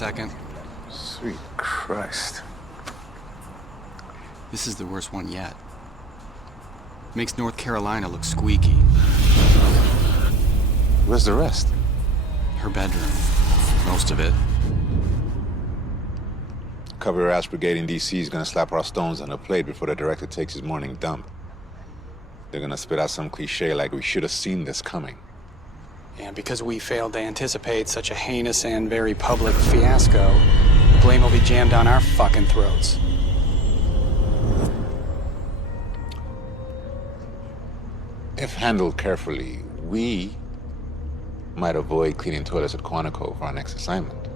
second. Sweet Christ. This is the worst one yet. Makes North Carolina look squeaky. Where's the rest? Her bedroom. Most of it. Cover your ass brigade in D.C. is gonna slap our stones on a plate before the director takes his morning dump. They're gonna spit out some cliche like we should have seen this coming. And because we failed to anticipate such a heinous and very public fiasco, the blame will be jammed down our fucking throats. If handled carefully, we might avoid cleaning toilets at Quantico for our next assignment.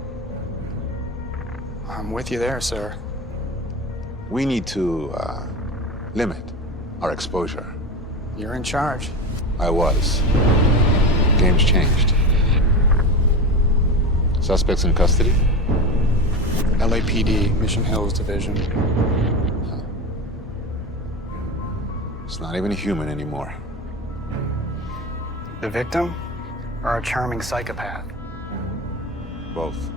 I'm with you there, sir. We need to limit our exposure. You're in charge. I was. Game's changed. Suspects in custody? LAPD, Mission Hills Division. It's not even a human anymore. The victim? Or a charming psychopath? Both.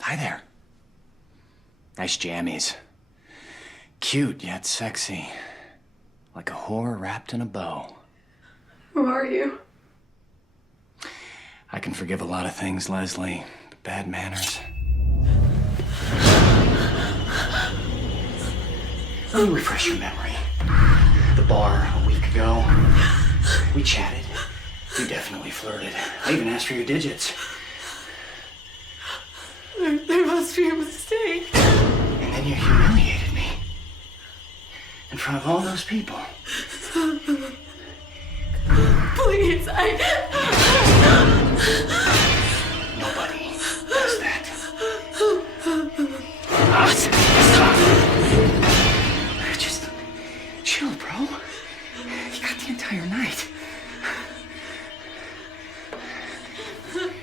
Hi there. Nice jammies. Cute yet sexy. Like a whore wrapped in a bow. Who are you? I can forgive a lot of things, Leslie. But bad manners. Let me refresh your memory. The bar a week ago. We chatted. You definitely flirted. I even asked for your digits. There must be a mistake. And then you humiliated me. In front of all those people. Please, Nobody does that. Just chill, bro. You got the entire night.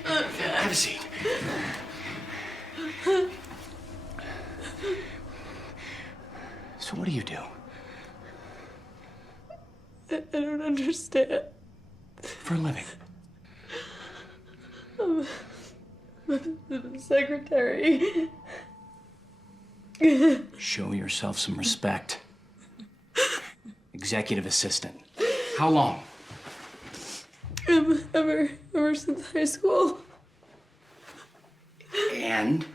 Have a seat. So what do you do? I don't understand. For a living? I'm a secretary. Show yourself some respect. Executive assistant. How long? Ever since high school. And?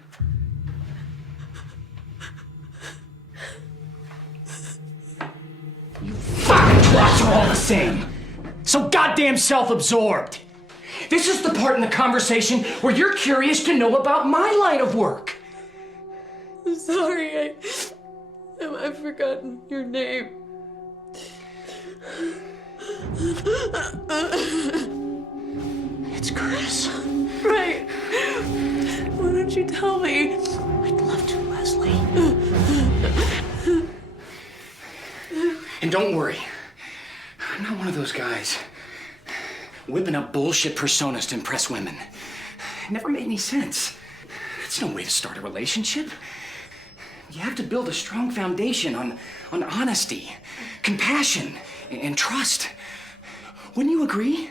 You fucking twats are all the same. So goddamn self-absorbed. This is the part in the conversation where you're curious to know about my line of work. I'm sorry, I've forgotten your name. It's Curtis. Right. Why don't you tell me? I'd love to, Leslie. And don't worry, I'm not one of those guys whipping up bullshit personas to impress women. It never made any sense. It's no way to start a relationship. You have to build a strong foundation on honesty, compassion, and trust. Wouldn't you agree?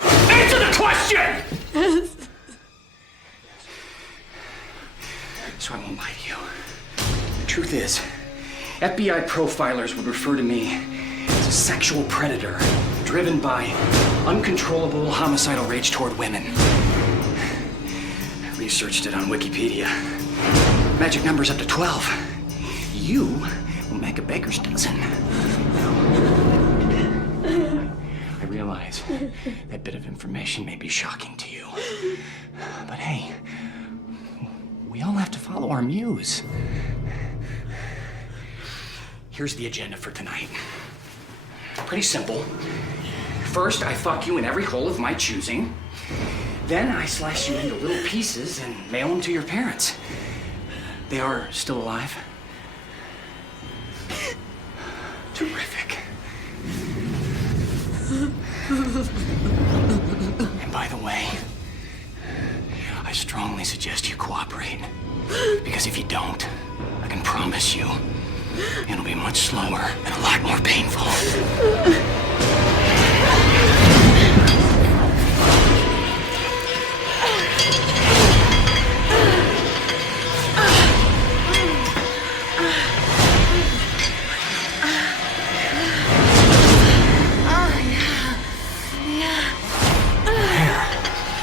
Answer the question! Yes. So I won't lie to you. Truth is, FBI profilers would refer to me as a sexual predator driven by uncontrollable homicidal rage toward women. I researched it on Wikipedia. Magic number's up to 12. You will make a baker's dozen. I realize that bit of information may be shocking to you. But hey, we all have to follow our muse. Here's the agenda for tonight. Pretty simple. First, I fuck you in every hole of my choosing. Then I slice you into little pieces and mail them to your parents. They are still alive? Terrific. And by the way, I strongly suggest you cooperate. Because if you don't, I can promise you, it'll be much slower and a lot more painful.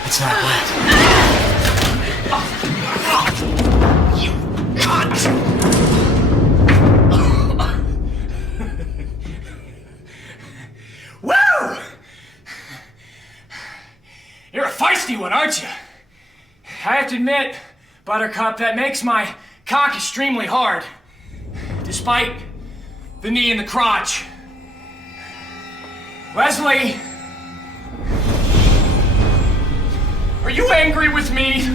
It's not wet. You cunt! Woo! You're a feisty one, aren't you? I have to admit, Buttercup, that makes my cock extremely hard. Despite the knee in the crotch. Leslie! Are you angry with me?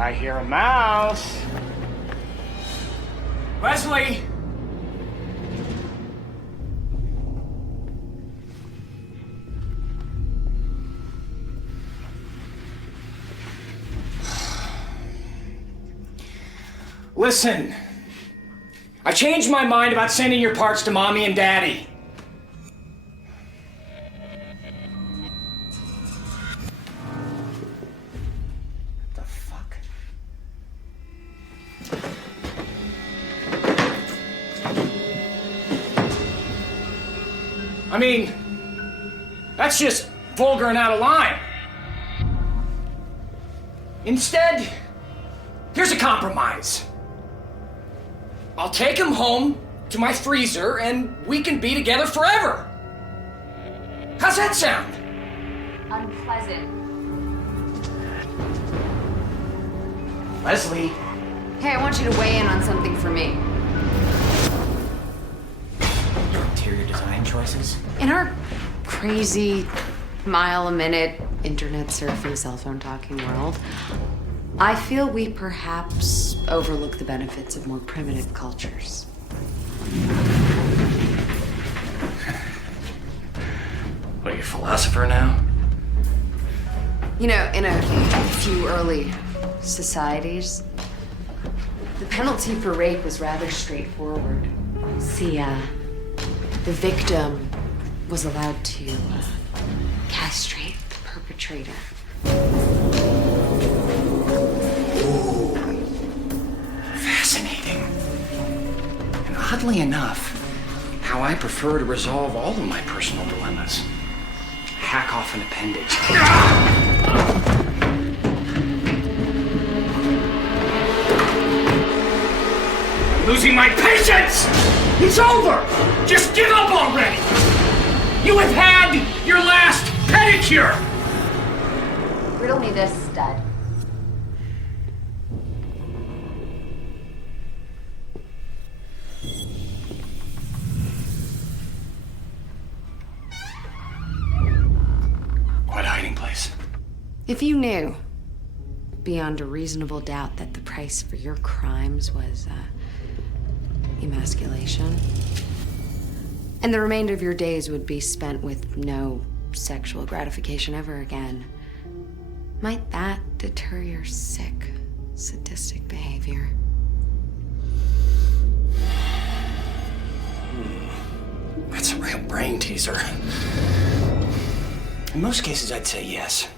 I hear a mouse. Leslie! Listen, I changed my mind about sending your parts to Mommy and Daddy. I mean, that's just vulgar and out of line. Instead, here's a compromise. I'll take him home to my freezer and we can be together forever. How's that sound? Unpleasant. Leslie. Hey, I want you to weigh in on something for me. Your interior design choices? In our crazy mile-a-minute internet surfing, cell phone talking world, I feel we perhaps overlook the benefits of more primitive cultures. What, are you a philosopher now? You know, in a few early societies, the penalty for rape was rather straightforward. See, the victim was allowed to castrate the perpetrator. Ooh. Fascinating. And oddly enough, how I prefer to resolve all of my personal dilemmas. Hack off an appendage. I'm losing my patience! It's over! Just give up already! You have had your last pedicure! Riddle me this, stud. What hiding place? If you knew, beyond a reasonable doubt, that the price for your crimes was, emasculation, and the remainder of your days would be spent with no sexual gratification ever again, might that deter your sick, sadistic behavior? That's a real brain teaser. In most cases, I'd say yes.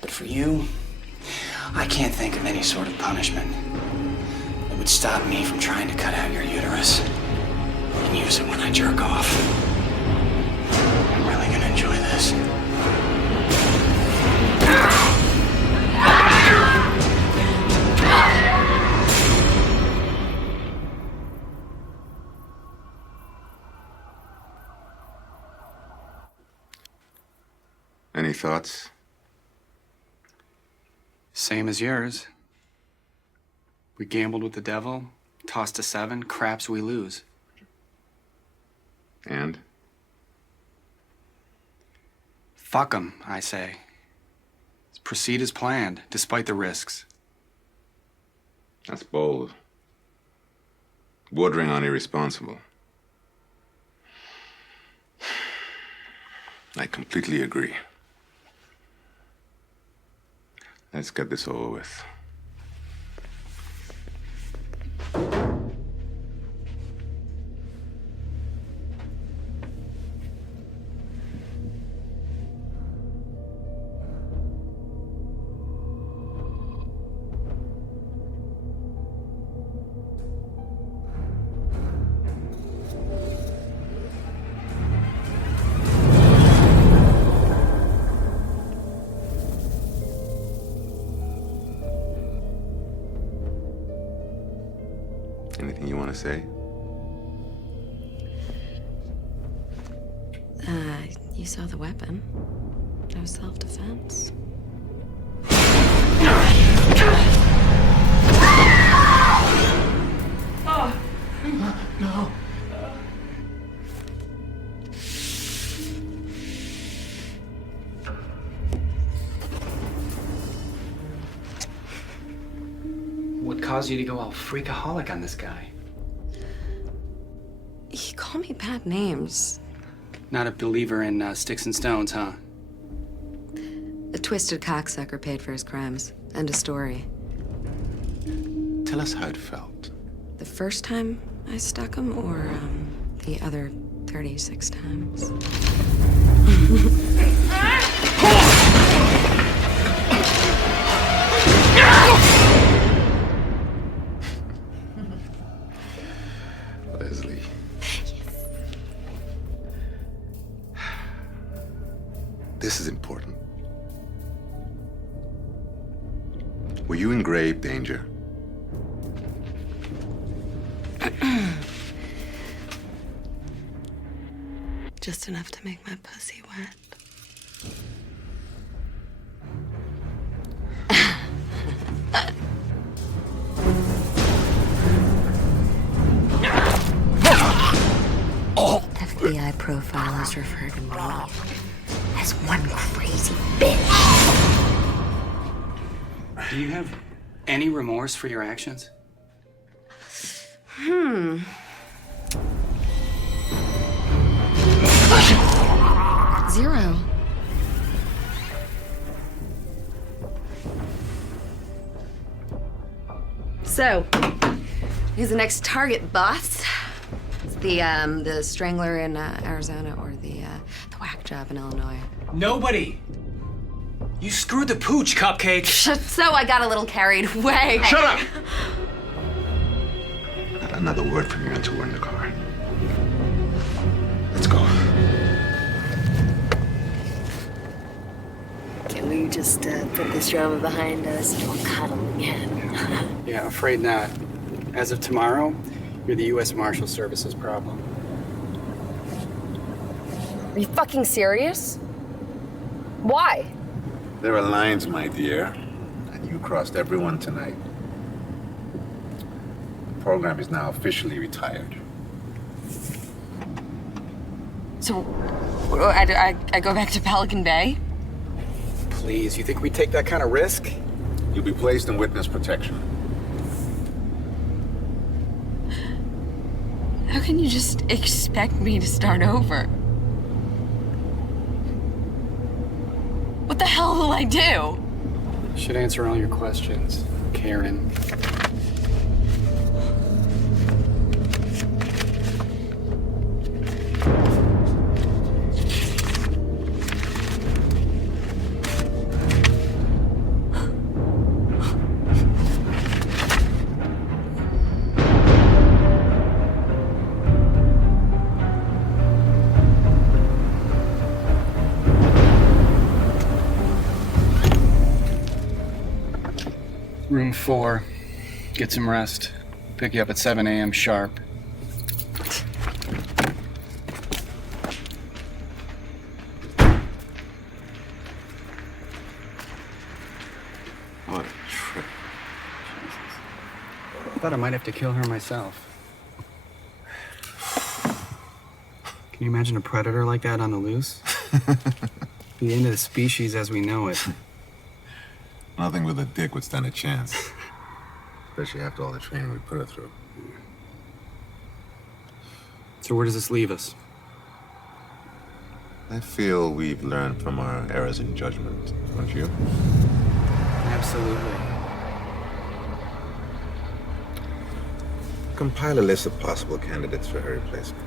But for you, I can't think of any sort of punishment that would stop me from trying to cut out your uterus and use it when I jerk off. I'm really gonna enjoy this. Any thoughts? Same as yours. We gambled with the devil, tossed a 7, craps we lose. And? Fuck 'em, I say. Let's proceed as planned, despite the risks. That's bold. Bordering on irresponsible. I completely agree. Let's get this over with. Anything you want to say? You saw the weapon. No self-defense. No. What caused you to go all freakaholic on this guy? You call me bad names. Not a believer in sticks and stones, huh? A twisted cocksucker paid for his crimes. End of story. Tell us how it felt. The first time I stuck him, or the other 36 times? Leslie. This is important. Were you in grave danger? Just enough to make my pussy wet. FBI profilers refer to me as one crazy bitch. Do you have any remorse for your actions? Zero. So, who's the next target, boss? It's the strangler in Arizona or the whack job in Illinois? Nobody! You screwed the pooch, Cupcake! So I got a little carried away. Shut up! Not another word from you until we're in the car. Let's go. Can we just put this drama behind us and we'll cuddle again? Yeah, afraid not. As of tomorrow, you're the U.S. Marshal Service's problem. Are you fucking serious? Why? There are lines, my dear, and you crossed every one tonight. The program is now officially retired. So, I go back to Pelican Bay? please. You think we take that kind of risk? You'll be placed in witness protection. How can you just expect me to start over? What the hell will I do? Should answer all your questions, Karen. Room 4. Get some rest. Pick you up at 7 a.m. sharp. What a trip. I thought I might have to kill her myself. Can you imagine a predator like that on the loose? The end of the species as we know it. Nothing with a dick would stand a chance. Especially after all the training we put her through. So where does this leave us? I feel we've learned from our errors in judgment, don't you? Absolutely. Compile a list of possible candidates for her replacement.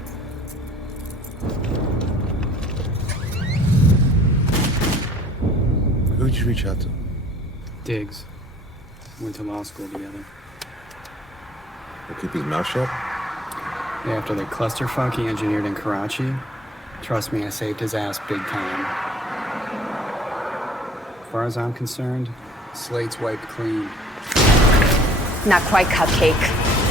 Who'd you reach out to? Diggs. Went to law school together. He'll keep his mouth shut? Yeah, after the clusterfuck he engineered in Karachi, trust me, I saved his ass big time. As far as I'm concerned, slate's wiped clean. Not quite, Cupcake.